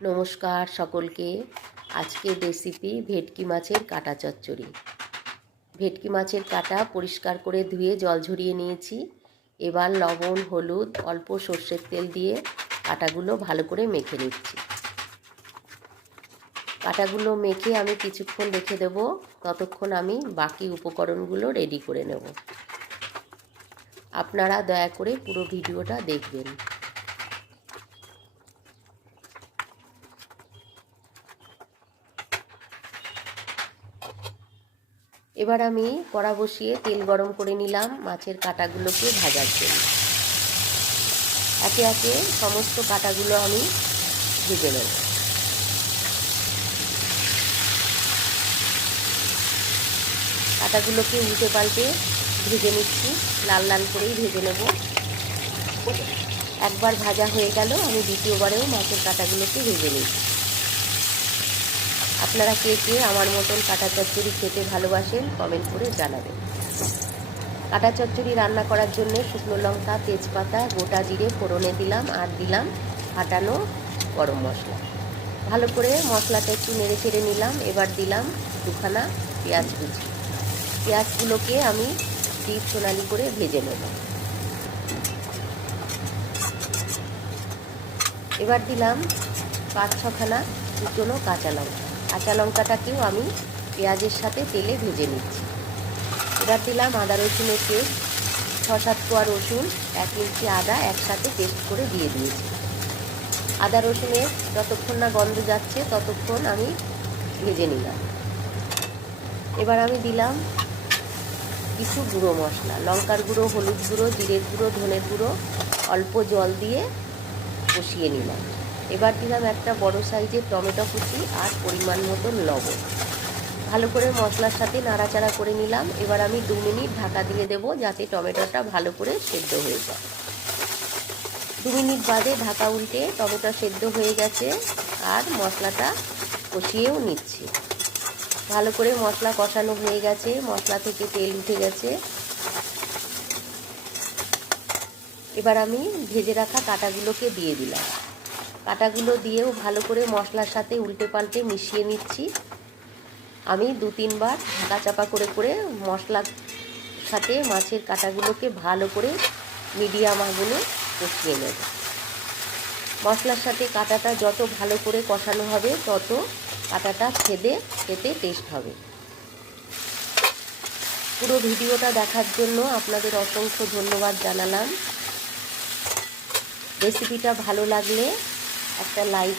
নমস্কার সকলকে। আজকের রেসিপি ভেটকি মাছের কাটা চচ্চড়ি। ভেটকি মাছের কাটা পরিষ্কার করে ধুয়ে জল ঝরিয়ে নিয়েছি। এবার লবণ, হলুদ, অল্প সর্ষের তেল দিয়ে কাটাগুলো ভালো করে মেখে নিচ্ছি। কাটাগুলো মেখে আমি কিছুক্ষণ রেখে দেব, ততক্ষণ আমি বাকি উপকরণগুলো রেডি করে নেব। আপনারা দয়া করে পুরো ভিডিওটা দেখবেন। এবার আমি কড়া বসিয়ে তেল গরম করে নিলাম মাছের কাটাগুলোকে ভাজার জন্য। একে একে সমস্ত কাটাগুলো আমি ভেজে নেব। কাটাগুলোকে উল্টে পাল্টে ভেজে নিচ্ছি, লাল লাল করেই ভেজে নেব। একবার ভাজা হয়ে গেল, আমি দ্বিতীয়বারেও মাছের কাটাগুলোকে ভেজে নিচ্ছি। আপনারা কে কে আমার মতন কাটা চচ্চড়ি খেতে ভালোবাসেন কমেন্ট করে জানাবেন। কাটা চচ্চড়ি রান্না করার জন্য শুকনো লঙ্কা, তেজপাতা, গোটা জিরে ফোড়নে দিলাম, আর দিলাম ফাটানো গরম মশলা। ভালো করে মশলাটা একটু নেড়ে চেড়ে নিলাম। এবার দিলাম দুখানা পেঁয়াজ কুচি। পেঁয়াজগুলোকে আমি ডিপ সোনালি করে ভেজে নেব। এবার দিলাম 5-6খানা কুচনো কাঁচা লঙ্কা। কাঁচা লঙ্কাটাকেও আমি পেঁয়াজের সাথে তেলে ভেজে নিচ্ছি। এবার দিলাম আদা রসুনের পেস্ট, 6-7 কোয়া রসুন, 1 ইঞ্চি আদা একসাথে পেস্ট করে দিয়ে দিয়েছি। আদা রসুনের যতক্ষণ না গন্ধ যাচ্ছে ততক্ষণ আমি ভেজে নিলাম। এবার আমি দিলাম কিছু গুঁড়ো মশলা, লঙ্কার গুঁড়ো, হলুদ গুঁড়ো, জিরের গুঁড়ো, ধনের গুঁড়ো, অল্প জল দিয়ে কষিয়ে নিলাম। এবার দিলাম একটা বড় সাইজের টমেটো কুচি আর পরিমাণ মতন লবণ। ভালো করে মশলার সাথে নাড়াচাড়া করে নিলাম। এবার আমি 2 মিনিট ঢাকা দিয়ে দেব, যাতে টমেটোটা ভালো করে সেদ্ধ হয়ে যায়। 2 মিনিট বাদে ঢাকা উল্টে টমেটো সেদ্ধ হয়ে গেছে আর মশলাটা কষিয়েও নিচ্ছি। ভালো করে মশলা কষানো হয়ে গেছে, মশলা থেকে তেল উঠে গেছে। এবার আমি ভেজে রাখা কাটাগুলোকে দিয়ে দিলাম। কাটাগুলো দিয়েও ভালো করে মশলার সাথে উল্টে পাল্টে মিশিয়ে নিচ্ছি। আমি 2-3 বার ঢাকা চাপা করে করে মশলার সাথে মাছের কাটাগুলোকে ভালো করে মিডিয়াম আগুনে কষিয়ে নেব। মশলার সাথে কাটাটা যত ভালো করে কষানো হবে তত কাটাটা খেতে টেস্ট হবে। পুরো ভিডিওটা দেখার জন্য আপনাদের অসংখ্য ধন্যবাদ জানালাম। রেসিপিটা ভালো লাগলে একটা লাইক